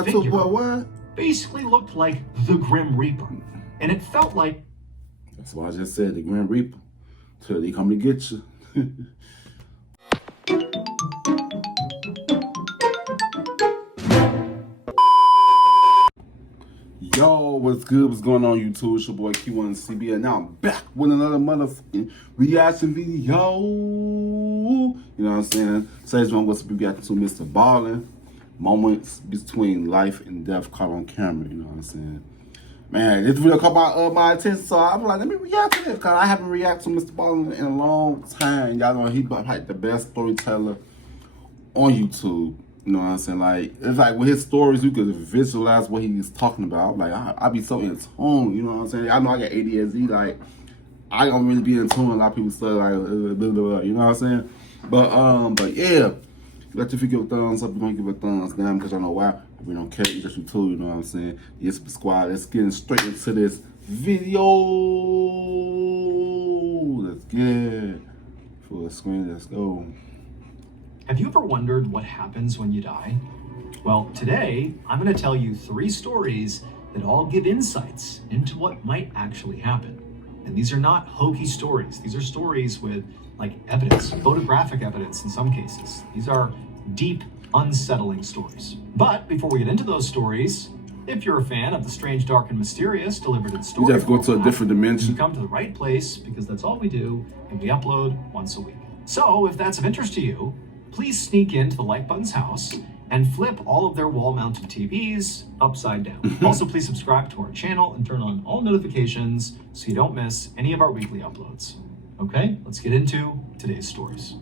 figure basically looked like the Grim Reaper. And it felt like... That's why I just said the Grim Reaper. Till they come to get you. Yo, what's good? What's going on, YouTube? It's your boy Kewonis CB, and now I'm back with another motherfucking reaction video. You know what I'm saying? Today's one was to be reacting to Mrballen. Moments between life and death caught on camera. You know what I'm saying? Man, this video caught my attention, so I'm like, let me react to this, because I haven't reacted to Mrballen in a long time. Y'all know he's like the best storyteller on YouTube. You know what I'm saying? Like, it's like with his stories, you could visualize what he's talking about. Like, I be so in tune, you know what I'm saying? I know I got ADHD, like, I don't really be in tune. A lot of people say, like, blah, blah, blah, you know what I'm saying? But yeah, let if you give a thumbs up, you're gonna give a thumbs down, because I know why. We don't care, just you too, you know what I'm saying? Yes, squad, let's get straight into this video. Let's get it. Full screen, let's go. Have you ever wondered what happens when you die? Well, today, I'm going to tell you 3 stories that all give insights into what might actually happen. And these are not hokey stories. These are stories with, like, evidence, photographic evidence in some cases. These are deep, unsettling stories. But before we get into those stories, if you're a fan of the strange, dark, and mysterious delivered in story, you just go to a different dimension. You come to the right place, because that's all we do, and we upload once a week. So if that's of interest to you, please sneak into the like button's house and flip all of their wall-mounted TVs upside down. Also, please subscribe to our channel and turn on all notifications so you don't miss any of our weekly uploads. Okay, let's get into today's stories.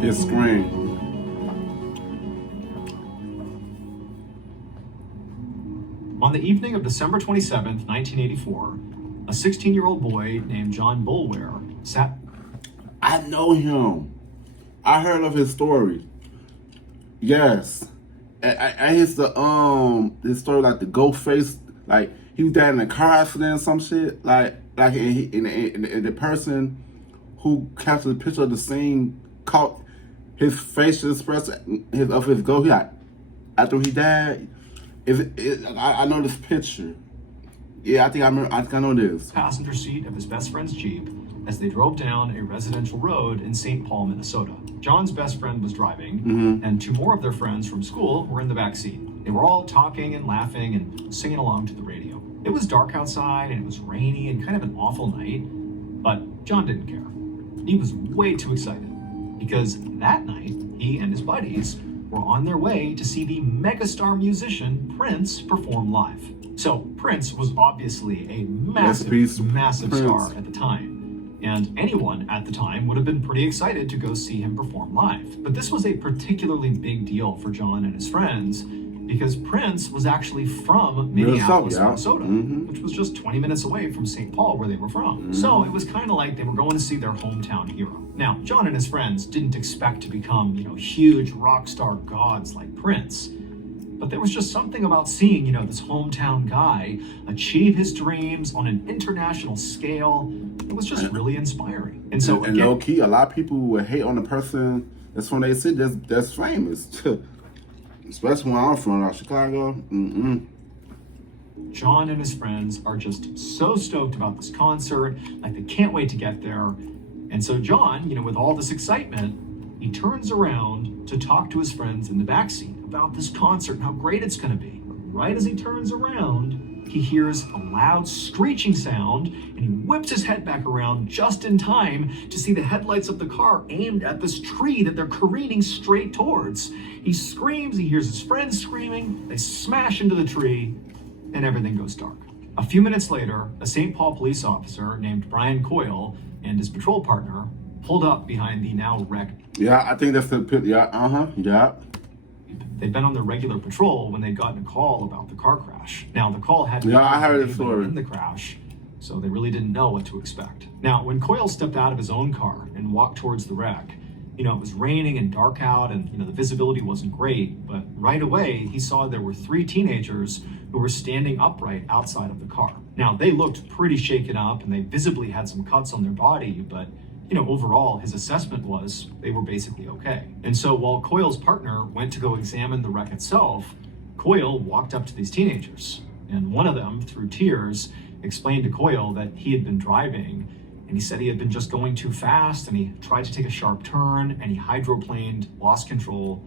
His screen. On the evening of December 27th, 1984, a 16-year-old boy named John Boulware sat... I know him. I heard of his story. Yes. I his his story, like the ghost face, like he was died in a car accident or some shit. Like and the person who captured the picture of the scene caught his facial expression of his ghost. He like, after he died. I know this picture. Yeah, I think I know this. Passenger seat of his best friend's Jeep as they drove down a residential road in St. Paul, Minnesota. John's best friend was driving, and 2 more of their friends from school were in the back seat. They were all talking and laughing and singing along to the radio. It was dark outside and it was rainy and kind of an awful night, but John didn't care. He was way too excited because that night he and his buddies were on their way to see the megastar musician Prince perform live. So Prince was obviously a massive star at the time, and anyone at the time would have been pretty excited to go see him perform live. But this was a particularly big deal for John and his friends because Prince was actually from Minneapolis, Minnesota, which was just 20 minutes away from St. Paul, where they were from. So it was kind of like they were going to see their hometown hero. Now, John and his friends didn't expect to become, huge rock star gods like Prince. But there was just something about seeing, this hometown guy achieve his dreams on an international scale. It was just really inspiring. And so, and low key, a lot of people would hate on the person that's from their city that's famous. Especially where I'm from, Chicago. John and his friends are just so stoked about this concert, like they can't wait to get there. And so John, with all this excitement, he turns around to talk to his friends in the backseat about this concert and how great it's going to be. But right as he turns around, he hears a loud screeching sound, and he whips his head back around just in time to see the headlights of the car aimed at this tree that they're careening straight towards. He screams, he hears his friends screaming, they smash into the tree, and everything goes dark. A few minutes later, a St. Paul police officer named Brian Coyle and his patrol partner pulled up behind the now wrecked... Yeah, I think that's the... Yeah. They'd been on their regular patrol when they'd gotten a call about the car crash. Now, the call had I heard the story in the crash, so they really didn't know what to expect. Now, when Coyle stepped out of his own car and walked towards the wreck, it was raining and dark out, and the visibility wasn't great, but right away he saw there were 3 teenagers who were standing upright outside of the car. Now, they looked pretty shaken up and they visibly had some cuts on their body, but overall, his assessment was they were basically okay. And so while Coyle's partner went to go examine the wreck itself, Coyle walked up to these teenagers, and one of them, through tears, explained to Coyle that he had been driving, and he said he had been just going too fast, and he tried to take a sharp turn, and he hydroplaned, lost control,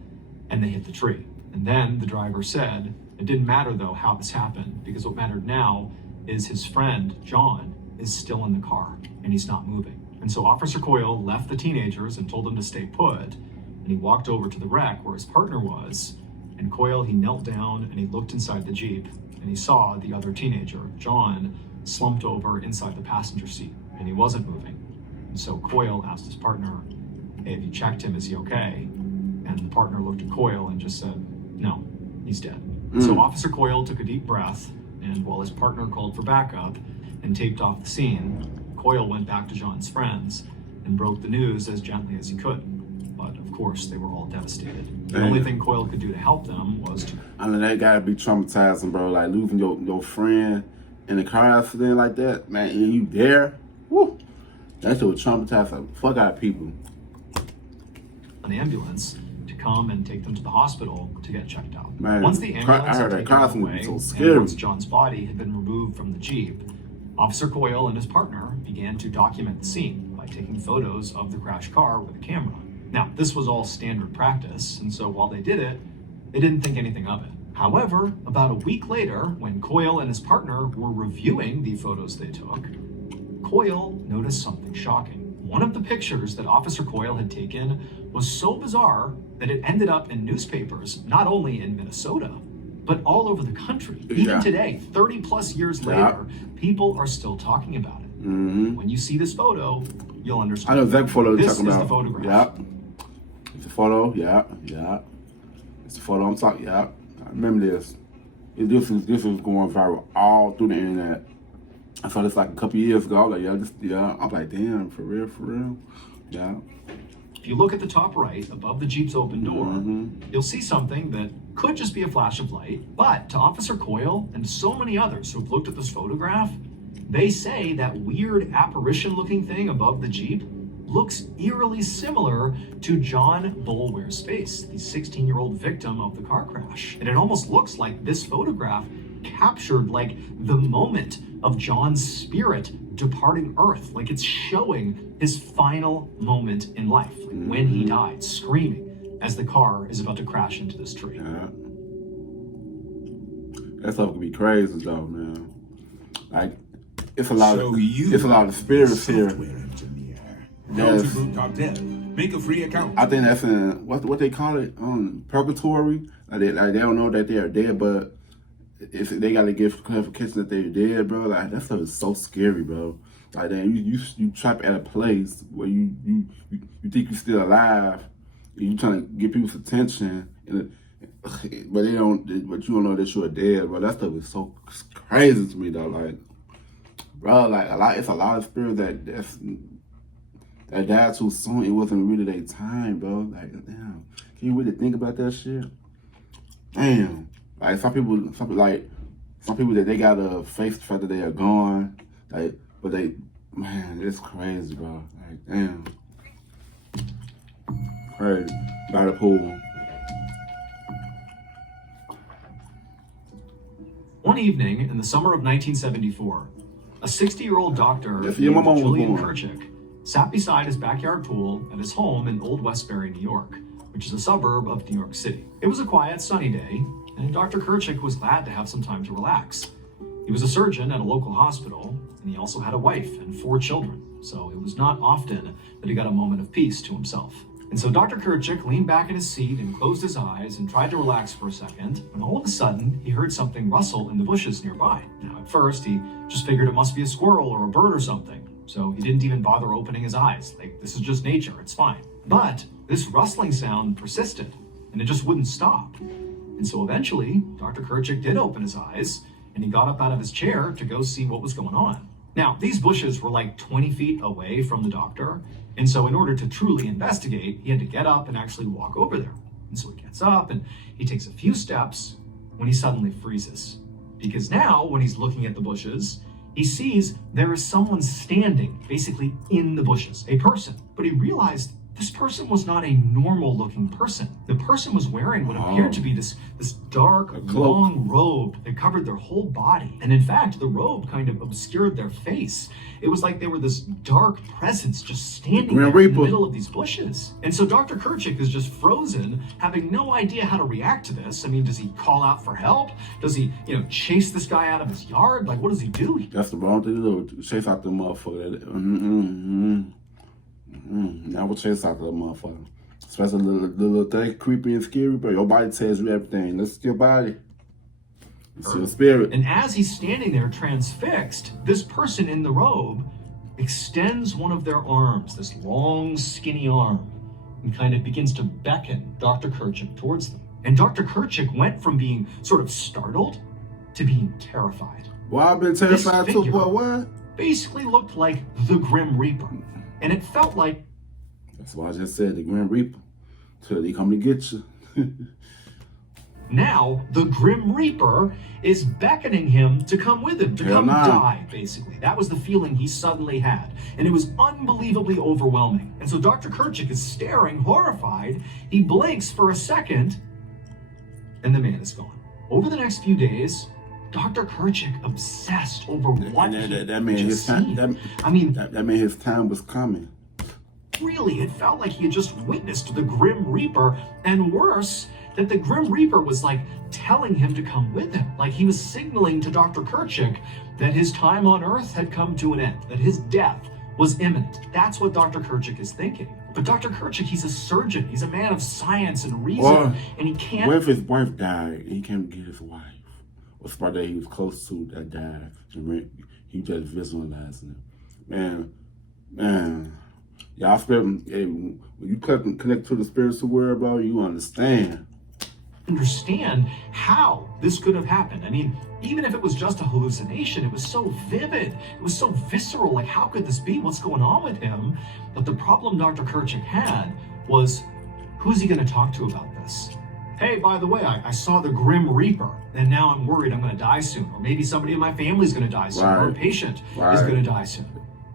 and they hit the tree. And then the driver said it didn't matter, though, how this happened, because what mattered now is his friend, John, is still in the car, and he's not moving. And so Officer Coyle left the teenagers and told them to stay put, and he walked over to the wreck where his partner was, and Coyle, he knelt down and he looked inside the Jeep, and he saw the other teenager, John, slumped over inside the passenger seat, and he wasn't moving. And so Coyle asked his partner, "Hey, have you checked him? Is he okay?" And the partner looked at Coyle and just said, "No, he's dead." So Officer Coyle took a deep breath, and while his partner called for backup and taped off the scene, Coyle went back to John's friends and broke the news as gently as he could. But of course, they were all devastated. The only thing Coyle could do to help them was to... I mean, that gotta be traumatizing, bro. Like, losing your friend in a car accident like that, man, and you there, whoo, that shit would traumatize the fuck out of people. An ambulance to come and take them to the hospital to get checked out. Man, once the ambulance had taken them away, so and once John's body had been removed from the Jeep, Officer Coyle and his partner began to document the scene by taking photos of the crashed car with a camera. Now, this was all standard practice, and so while they did it, they didn't think anything of it. However, about a week later, when Coyle and his partner were reviewing the photos they took, Coyle noticed something shocking. One of the pictures that Officer Coyle had taken was so bizarre that it ended up in newspapers, not only in Minnesota, but all over the country. Even today, 30 plus years later, people are still talking about it. When you see this photo, you'll understand. I know exactly photo you're talking about. This is the photograph. It's a photo, It's a photo I'm talking, I remember this. This was going viral all through the internet. I saw this like a couple years ago. I was like, I'm like, damn, for real. Yeah. If you look at the top right, above the Jeep's open door, you'll see something that could just be a flash of light, but to Officer Coyle and so many others who've looked at this photograph, they say that weird apparition-looking thing above the Jeep looks eerily similar to John Boulware's face, the 16-year-old victim of the car crash. And it almost looks like this photograph captured like the moment of John's spirit departing Earth, like it's showing his final moment in life, like when he died, screaming as the car is about to crash into this tree. Yeah. That stuff could be crazy though, man. Like, it's a lot of spirits here. Yes. Make a free account. I think that's in what they call it, purgatory. Like they don't know that they are dead, but if they gotta give clarification that they're dead, bro, like that stuff is so scary, bro. Like then you trap at a place where you think you're still alive, and you trying to get people's attention, but you don't know that you're dead, bro. That stuff is so crazy to me, though. Like, bro, like it's a lot of spirits that died too soon. It wasn't really their time, bro. Like, damn, can you really think about that shit? Damn. Like some people that they gotta face the fact that they are gone. Like, but man, it's crazy, bro. Like, damn, crazy. By the pool. One evening in the summer of 1974, a 60-year-old doctor named Julian Kirchick sat beside his backyard pool at his home in Old Westbury, New York, which is a suburb of New York City. It was a quiet, sunny day, and Dr. Kirchick was glad to have some time to relax. He was a surgeon at a local hospital, and he also had a wife and 4 children, so it was not often that he got a moment of peace to himself. And so Dr. Kirchick leaned back in his seat and closed his eyes and tried to relax for a second, when all of a sudden, he heard something rustle in the bushes nearby. Now, at first, he just figured it must be a squirrel or a bird or something, so he didn't even bother opening his eyes. Like, this is just nature, it's fine. But this rustling sound persisted, and it just wouldn't stop. And so eventually, Dr. Kirchick did open his eyes, and he got up out of his chair to go see what was going on. Now, these bushes were like 20 feet away from the doctor, and so in order to truly investigate, he had to get up and actually walk over there. And so he gets up, and he takes a few steps when he suddenly freezes. Because now, when he's looking at the bushes, he sees there is someone standing basically in the bushes, a person. But he realized this person was not a normal looking person. The person was wearing what appeared to be this dark, long robe that covered their whole body. And in fact, the robe kind of obscured their face. It was like they were this dark presence just standing there in the middle of these bushes. And so Dr. Kerchik is just frozen, having no idea how to react to this. I mean, does he call out for help? Does he, chase this guy out of his yard? Like, what does he do? That's the wrong thing to do. Chase out the motherfucker. I would chase out the motherfucker. Especially the little thing, creepy and scary, but your body tells you everything. Let's get your body. It's your spirit. And as he's standing there transfixed, this person in the robe extends one of their arms, this long, skinny arm, and kind of begins to beckon Dr. Kerchik towards them. And Dr. Kerchik went from being sort of startled to being terrified. Well, I've been terrified too, boy. What? Basically looked like the Grim Reaper. And it felt like... That's why I just said the Grim Reaper. Till he come to get you. Now, the Grim Reaper is beckoning him to come with him, to come die, basically. That was the feeling he suddenly had. And it was unbelievably overwhelming. And so Dr. Kerchik is staring, horrified. He blinks for a second, and the man is gone. Over the next few days, Dr. Kerchik obsessed over what that man his time. That man his time was coming. Really, it felt like he had just witnessed the Grim Reaper, and worse, that the Grim Reaper was like telling him to come with him. Like he was signaling to Dr. Kerchik that his time on Earth had come to an end, that his death was imminent. That's what Dr. Kerchik is thinking. But Dr. Kerchik, he's a surgeon. He's a man of science and reason, and he can't... What if his wife died? He can't get his wife. Or somebody that he was close to that died. He just visualizing it. Man. Y'all when you connect to the spiritual world, bro, you understand how this could have happened. I mean, even if it was just a hallucination, it was so vivid, it was so visceral. Like, how could this be? What's going on with him? But the problem Dr. Kerchik had was, who's he going to talk to about this? Hey, by the way, I saw the Grim Reaper, and now I'm worried I'm going to die soon. Or maybe somebody in my family is going to die soon, or a patient is going to die soon.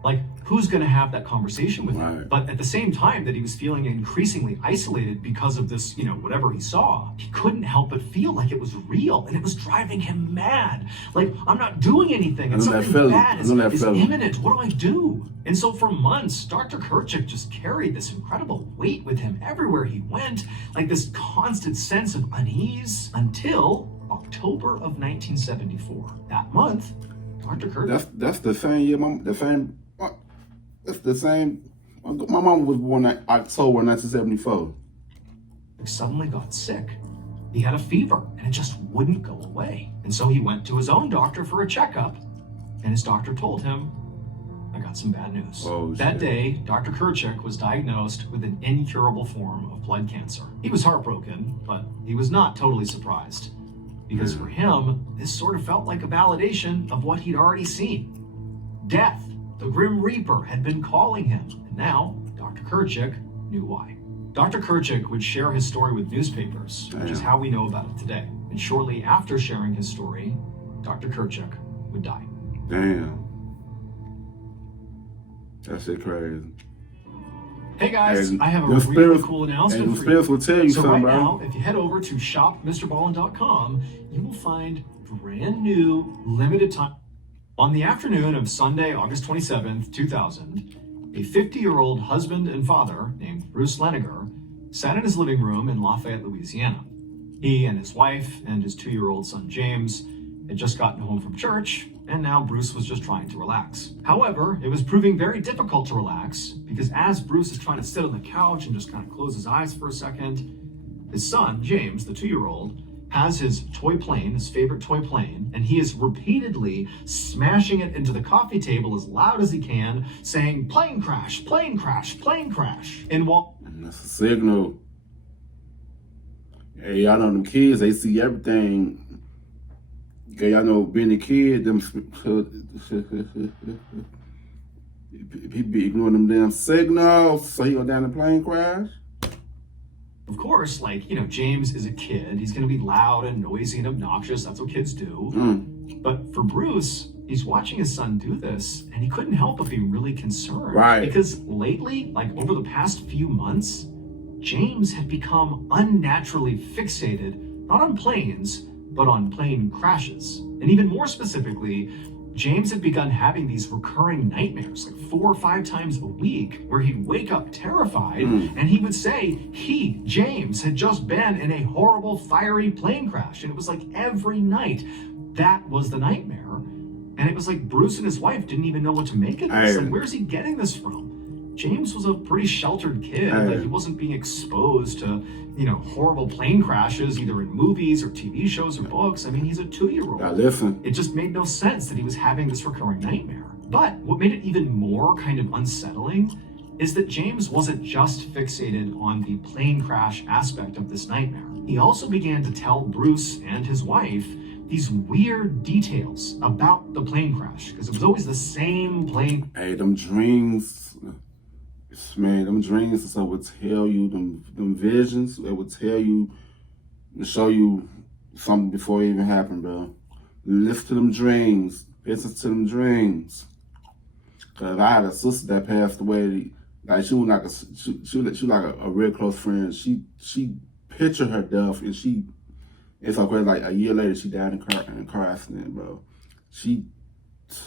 Like, who's going to have that conversation with him? But at the same time that he was feeling increasingly isolated because of this, whatever he saw, he couldn't help but feel like it was real, and it was driving him mad. Like, I'm not doing anything, and something bad is imminent. What do I do? And so for months, Dr. Kerchik just carried this incredible weight with him everywhere he went, like this constant sense of unease, until October of 1974. That month, Dr. Kerchik... That's the same year, It's the same. My mom was born in October 1974. He suddenly got sick. He had a fever, and it just wouldn't go away. And so he went to his own doctor for a checkup, and his doctor told him, I got some bad news. That day, Dr. Kerchik was diagnosed with an incurable form of blood cancer. He was heartbroken, but he was not totally surprised, because for him, this sort of felt like a validation of what he'd already seen. Death. The Grim Reaper had been calling him, and now Dr. Kerchik knew why. Dr. Kerchik would share his story with newspapers, which is how we know about it today. And shortly after sharing his story, Dr. Kerchik would die. Damn. That shit crazy. Hey guys, I have a really cool announcement for you. Will tell you so something, right now, if you head over to shopmrballen.com, you will find brand new, limited time. On the afternoon of Sunday, August 27th, 2000, a 50-year-old husband and father named Bruce Leniger sat in his living room in Lafayette, Louisiana. He and his wife and his 2-year-old son James had just gotten home from church, and now Bruce was just trying to relax. However, it was proving very difficult to relax, because as Bruce is trying to sit on the couch and just kind of close his eyes for a second, his son, James, the 2-year-old, has his toy plane, his favorite toy plane, and he is repeatedly smashing it into the coffee table as loud as he can, saying, plane crash, plane crash, plane crash. And while... That's a signal. Hey, y'all know them kids, they see everything. Okay, y'all know being a kid, them he be ignoring them damn signals, so he go down the plane crash. Of course, James is a kid. He's going to be loud and noisy and obnoxious. That's what kids do. But for Bruce, he's watching his son do this, and he couldn't help but be really concerned. Right. Because lately, like over the past few months, James had become unnaturally fixated, not on planes, but on plane crashes. And even more specifically, James had begun having these recurring nightmares, like 4 or 5 times a week, where he'd wake up terrified and he would say he, James, had just been in a horrible fiery plane crash. And it was like every night that was the nightmare. And it was like Bruce and his wife didn't even know what to make of this. Like, where's he getting this from? James was a pretty sheltered kid. Like, he wasn't being exposed to, horrible plane crashes, either in movies or TV shows or books. I mean, he's a 2-year-old. Now listen. It just made no sense that he was having this recurring nightmare. But what made it even more kind of unsettling is that James wasn't just fixated on the plane crash aspect of this nightmare. He also began to tell Bruce and his wife these weird details about the plane crash, because it was always the same plane. Hey, them dreams, man, them dreams and stuff would tell you, them visions, it would tell you, show you something before it even happened, bro. Listen to them dreams, listen to them dreams. Cause I had a sister that passed away, like she was like a real close friend. She pictured her death, and it's so crazy. Like a year later, she died in a car accident, bro.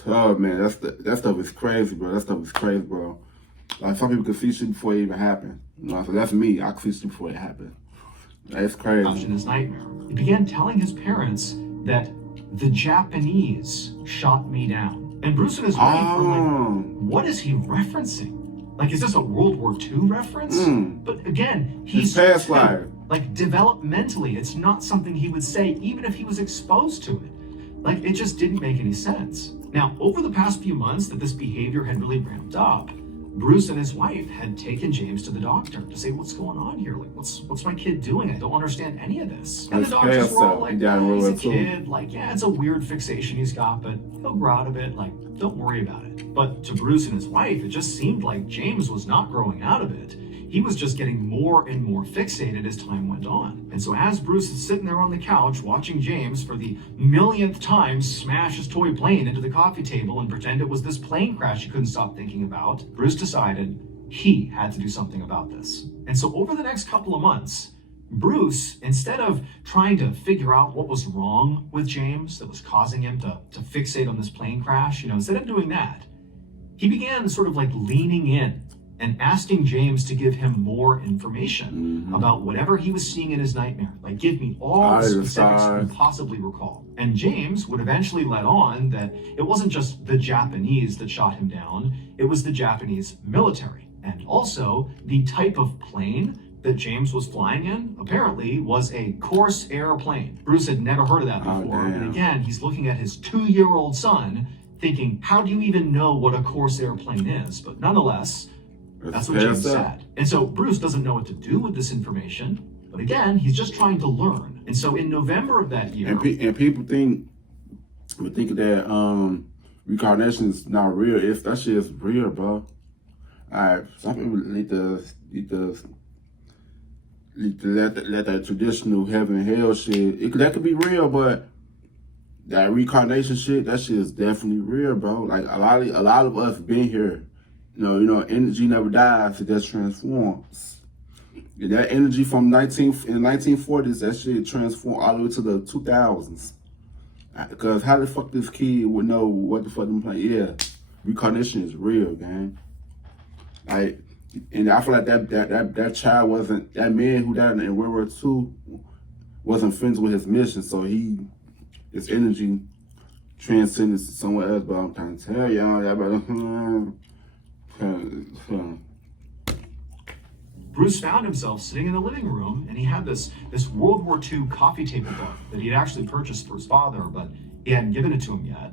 Oh man, that stuff is crazy, bro. That stuff is crazy, bro. Like some people can see shit before it even happened. So that's me. I can see shit before it happened. That's crazy. In his nightmare, he began telling his parents that the Japanese shot me down. And Bruce and his wife were like, what is he referencing? Like, is this a World War II reference? But again, he's past life. Like, developmentally, it's not something he would say even if he was exposed to it. Like, it just didn't make any sense. Now, over the past few months that this behavior had really ramped up, Bruce and his wife had taken James to the doctor to say, what's going on here? Like, what's my kid doing? I don't understand any of this. And the doctors were all like, he's a kid. Like, yeah, it's a weird fixation he's got, but he'll grow out of it. Like, don't worry about it. But to Bruce and his wife, it just seemed like James was not growing out of it. He was just getting more and more fixated as time went on. And so as Bruce is sitting there on the couch watching James for the millionth time smash his toy plane into the coffee table and pretend it was this plane crash he couldn't stop thinking about, Bruce decided he had to do something about this. And so over the next couple of months, Bruce, instead of trying to figure out what was wrong with James that was causing him to fixate on this plane crash, instead of doing that, he began sort of like leaning in and asking James to give him more information about whatever he was seeing in his nightmare. Like, give me all the specifics you can possibly recall. And James would eventually let on that it wasn't just the Japanese that shot him down, it was the Japanese military. And also, the type of plane that James was flying in, apparently, was a Corsair plane. Bruce had never heard of that before. And again, he's looking at his 2-year-old son, thinking, how do you even know what a Corsair plane is? But nonetheless, that's what James said. And so Bruce doesn't know what to do with this information, but again, he's just trying to learn. And so in November of that year... And people think that reincarnation is not real. That shit is real, bro. Alright, some people need to let that traditional heaven and hell shit, that could be real, but that reincarnation shit, that shit is definitely real, bro. Like a lot of us been here. Energy never dies, it just transforms. And that energy from in the 1940s, that shit transformed all the way to the 2000s. Because how the fuck this kid would know what the fuck them playing? Yeah, reincarnation is real, gang. Like, and I feel like that child wasn't, that man who died in World War II wasn't finished with his mission, so his energy transcended somewhere else. But I'm trying to tell y'all better. Bruce found himself sitting in the living room, and he had this World War II coffee table book that he had actually purchased for his father, but he hadn't given it to him yet.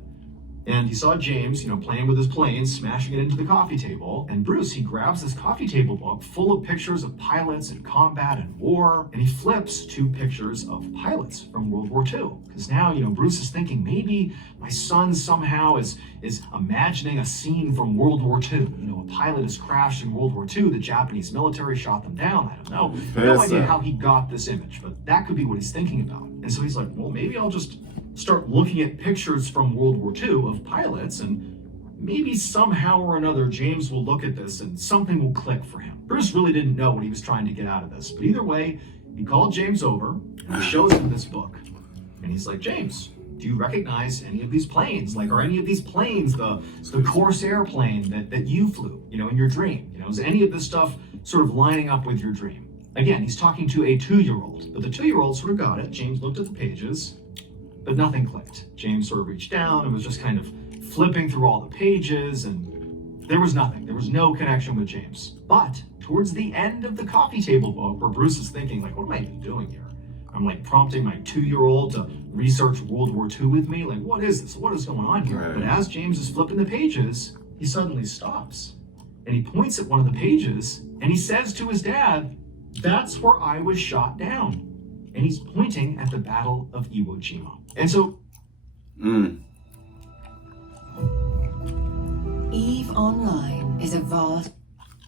And he saw James, playing with his plane, smashing it into the coffee table. And Bruce, he grabs this coffee table book full of pictures of pilots in combat and war, and he flips to pictures of pilots from World War II. Because now, Bruce is thinking, maybe my son somehow is imagining a scene from World War II. A pilot has crashed in World War II, the Japanese military shot them down. I don't know. No idea how he got this image, but that could be what he's thinking about. And so he's like, well, maybe I'll just start looking at pictures from World War II of pilots, and maybe somehow or another James will look at this and something will click for him. Bruce really didn't know what he was trying to get out of this, but either way, he called James over and he shows him this book. And he's like, James, do you recognize any of these planes? Like, are any of these planes the Corsair plane that you flew, in your dream? Is any of this stuff sort of lining up with your dream? Again, he's talking to a 2-year-old, but the 2-year-old sort of got it. James looked at the pages, but nothing clicked. James sort of reached down and was just kind of flipping through all the pages, and there was nothing. There was no connection with James. But towards the end of the coffee table book, where Bruce is thinking, like, what am I even doing here? I'm like prompting my 2-year-old to research World War II with me. Like, what is this? What is going on here? Right. But as James is flipping the pages, he suddenly stops. And he points at one of the pages, and he says to his dad, that's where I was shot down. And he's pointing at the Battle of Iwo Jima. And so... EVE Online is a vast...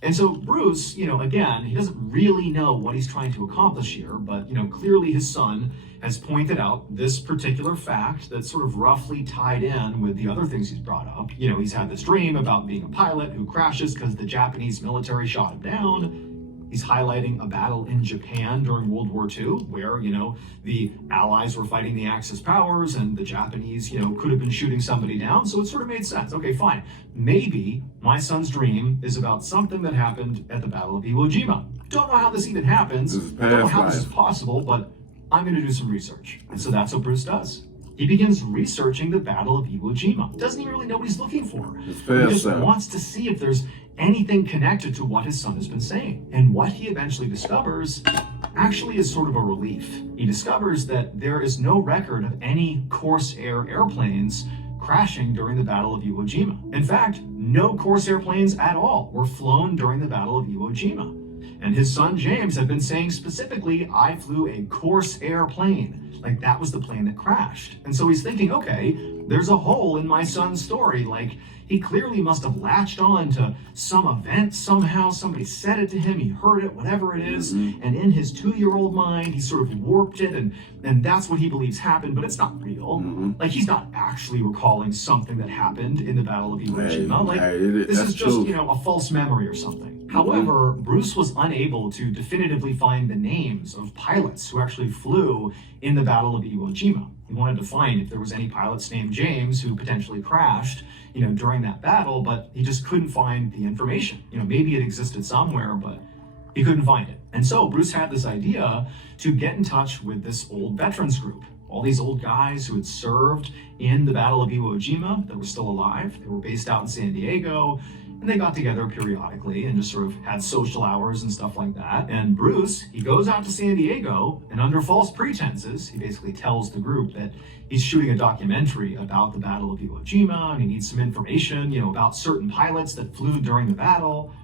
And so Bruce, again, he doesn't really know what he's trying to accomplish here, but, clearly his son has pointed out this particular fact that's sort of roughly tied in with the other things he's brought up. He's had this dream about being a pilot who crashes because the Japanese military shot him down. He's highlighting a battle in Japan during World War II where, the Allies were fighting the Axis powers and the Japanese, could have been shooting somebody down. So it sort of made sense. Okay, fine. Maybe my son's dream is about something that happened at the Battle of Iwo Jima. Don't know how this even happens. Don't know how this is possible, but I'm going to do some research. And so that's what Bruce does. He begins researching the Battle of Iwo Jima. Doesn't even really know what he's looking for. He just wants to see if there's anything connected to what his son has been saying. And what he eventually discovers actually is sort of a relief. He discovers that there is no record of any Corsair airplanes crashing during the Battle of Iwo Jima. In fact, no Corsair planes at all were flown during the Battle of Iwo Jima. And his son James had been saying specifically, I flew a Corsair plane. Like, that was the plane that crashed. And so he's thinking, okay, there's a hole in my son's story. Like, he clearly must have latched on to some event somehow. Somebody said it to him. He heard it, whatever it is. And in his 2-year-old mind, he sort of warped it. And that's what he believes happened, but it's not real. Like, he's not actually recalling something that happened in the Battle of Iwo Jima. Like, this is just, a false memory or something. However, Bruce was unable to definitively find the names of pilots who actually flew in the Battle of Iwo Jima. He wanted to find if there was any pilots named James who potentially crashed, during that battle, but he just couldn't find the information. Maybe it existed somewhere, but he couldn't find it. And so Bruce had this idea to get in touch with this old veterans group. All these old guys who had served in the Battle of Iwo Jima that were still alive. They were based out in San Diego, and they got together periodically and just sort of had social hours and stuff like that. And Bruce, he goes out to San Diego, and under false pretenses, he basically tells the group that he's shooting a documentary about the Battle of Iwo Jima, and he needs some information, about certain pilots that flew during the battle.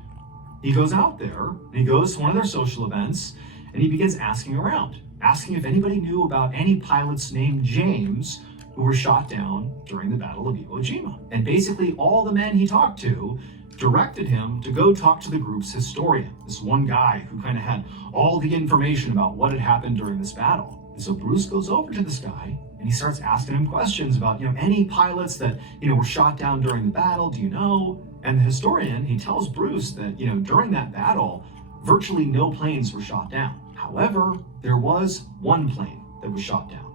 He goes out there, and he goes to one of their social events, and he begins asking around, asking if anybody knew about any pilots named James who were shot down during the Battle of Iwo Jima. And basically all the men he talked to directed him to go talk to the group's historian, this one guy who kind of had all the information about what had happened during this battle. And so Bruce goes over to this guy and he starts asking him questions about, any pilots that, were shot down during the battle, do you know? And the historian, he tells Bruce that, during that battle, virtually no planes were shot down. However, there was one plane that was shot down.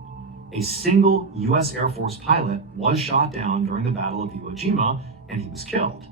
A single U.S. Air Force pilot was shot down during the Battle of Iwo Jima, and he was killed.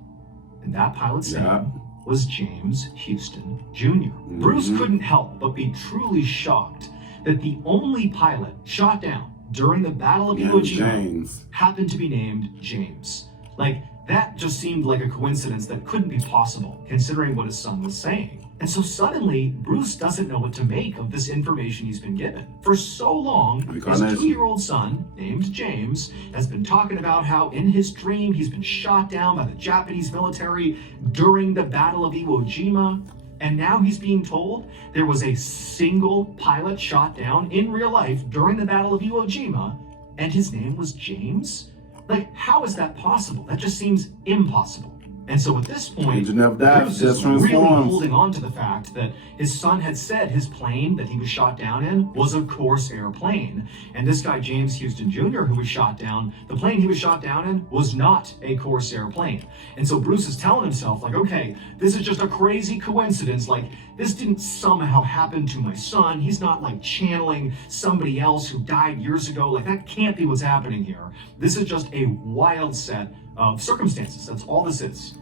And that pilot's name was James Houston Jr. Bruce couldn't help but be truly shocked that the only pilot shot down during the Battle of Iwo Jima happened to be named James. Like, that just seemed like a coincidence that couldn't be possible, considering what his son was saying. And so suddenly, Bruce doesn't know what to make of this information he's been given. For so long, his 2-year-old son, named James, has been talking about how in his dream he's been shot down by the Japanese military during the Battle of Iwo Jima. And now he's being told there was a single pilot shot down in real life during the Battle of Iwo Jima, and his name was James? Like, how is that possible? That just seems impossible. And so at this point, Agent of Death Bruce just is really transforms. holding on to the fact that his son had said his plane that he was shot down in was a Corsair plane. And this guy, James Houston Jr., who was shot down, the plane he was shot down in was not a Corsair plane. And so Bruce is telling himself, like, okay, this is just a crazy coincidence. Like, this didn't somehow happen to my son. He's not like channeling somebody else who died years ago. Like, that can't be what's happening here. This is just a wild set of circumstances. That's all this is.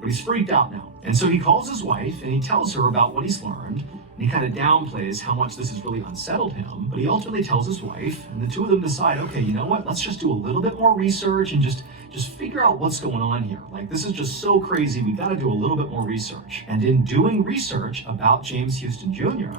But he's freaked out now. And so he calls his wife and he tells her about what he's learned. And he kind of downplays how much this has really unsettled him. But he ultimately tells his wife, and the two of them decide, okay, you know what? Let's just do a little bit more research and just figure out what's going on here. Like, this is just so crazy. We got to do a little bit more research. And in doing research about James Houston Jr.,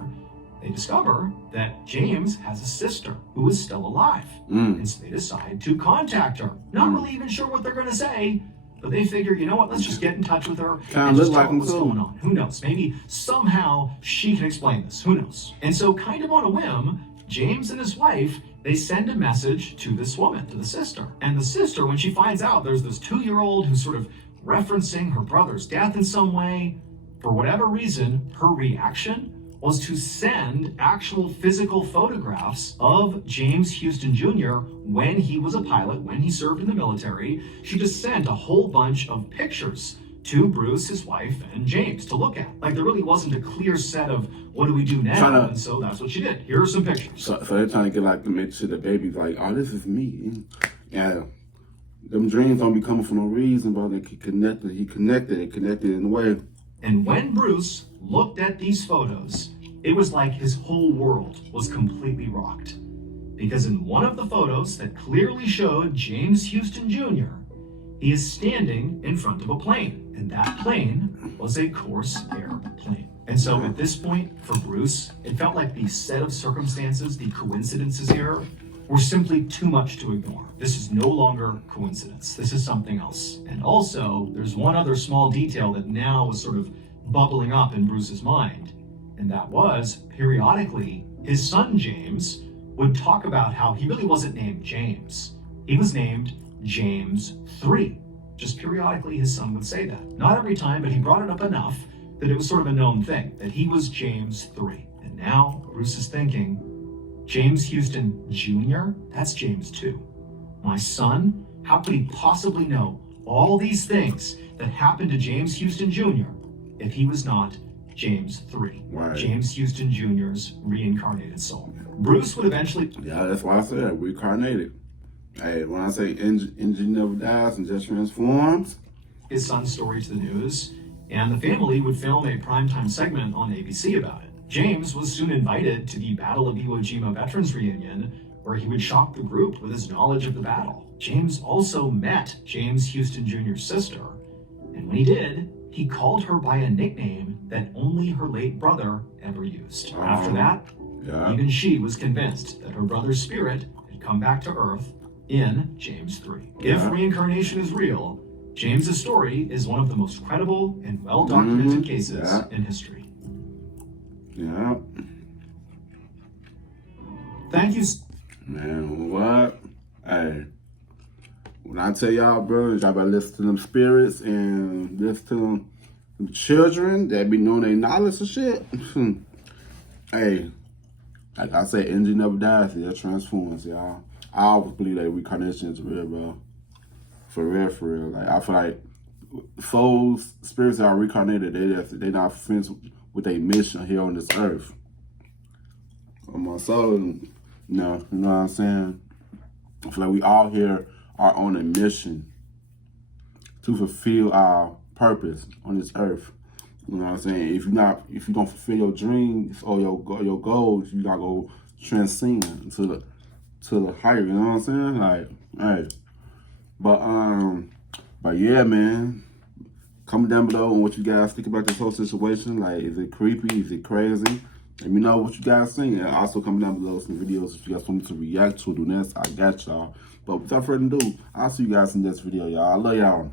they discover that James has a sister who is still alive. And so they decide to contact her. Not really even sure what they're going to say, but they figure, you know what, let's just get in touch with her and just tell her what's going on. Who knows? Maybe somehow she can explain this. Who knows? And so kind of on a whim, James and his wife, they send a message to this woman, to the sister. And the sister, when she finds out there's this 2-year-old who's sort of referencing her brother's death in some way, for whatever reason, her reaction was to send actual physical photographs of James Houston Jr. when he was a pilot, when he served in the military. She just sent a whole bunch of pictures to Bruce, his wife, and James to look at. Like, there really wasn't a clear set of what do we do now, and so that's what she did. Here are some pictures. So they're trying to get, like, to make sure the baby's like, oh, this is me. Yeah. Them dreams don't be coming for no reason, but he connected in a way. And when Bruce looked at these photos, it was like his whole world was completely rocked. Because in one of the photos that clearly showed James Houston Jr., he is standing in front of a plane. And that plane was a Corsair plane. And so at this point, for Bruce, it felt like the set of circumstances, the coincidences here, were simply too much to ignore. This is no longer coincidence. This is something else. And also, there's one other small detail that now was sort of bubbling up in Bruce's mind. And that was, periodically, his son James would talk about how he really wasn't named James. He was named James III. Just periodically, his son would say that. Not every time, but he brought it up enough that it was sort of a known thing, that he was James III. And now, Bruce is thinking, James Houston Jr., that's James II. My son, how could he possibly know all these things that happened to James Houston Jr. if he was not James III, right. James Houston Jr.'s reincarnated soul? Bruce would eventually... Yeah, that's why I said reincarnated. Hey, when I say engine never dies and just transforms, his son's story to the news, and the family would film a primetime segment on ABC about it. James was soon invited to the Battle of Iwo Jima Veterans Reunion, where he would shock the group with his knowledge of the battle. James also met James Houston Jr.'s sister, and when he did, he called her by a nickname that only her late brother ever used. After that, even she was convinced that her brother's spirit had come back to Earth in James III. If reincarnation is real, James's story is one of the most credible and well-documented cases in history. Yeah. Thank you. Man, what? Hey, when I tell y'all, bro, y'all better listen to them spirits and listen to them children that be knowing their knowledge and shit. Hey, like I said, energy never dies. It transforms, y'all. I always believe that reincarnation is real, bro. For real, for real. Like, I feel like souls, spirits that are reincarnated, they not finished with their mission here on this earth. On my soul, you know what I'm saying? I feel like we all here are on a mission to fulfill our purpose on this earth. You know what I'm saying? If you don't fulfill your dreams or your goals, you gotta go transcend to the higher. You know what I'm saying? Like, hey, but yeah, man. Comment down below on what you guys think about this whole situation. Like, is it creepy? Is it crazy? Let me know what you guys think. And also comment down below some videos if you guys want me to react to or do next. I got y'all. But without further ado, I'll see you guys in this video, y'all. I love y'all.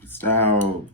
Peace out.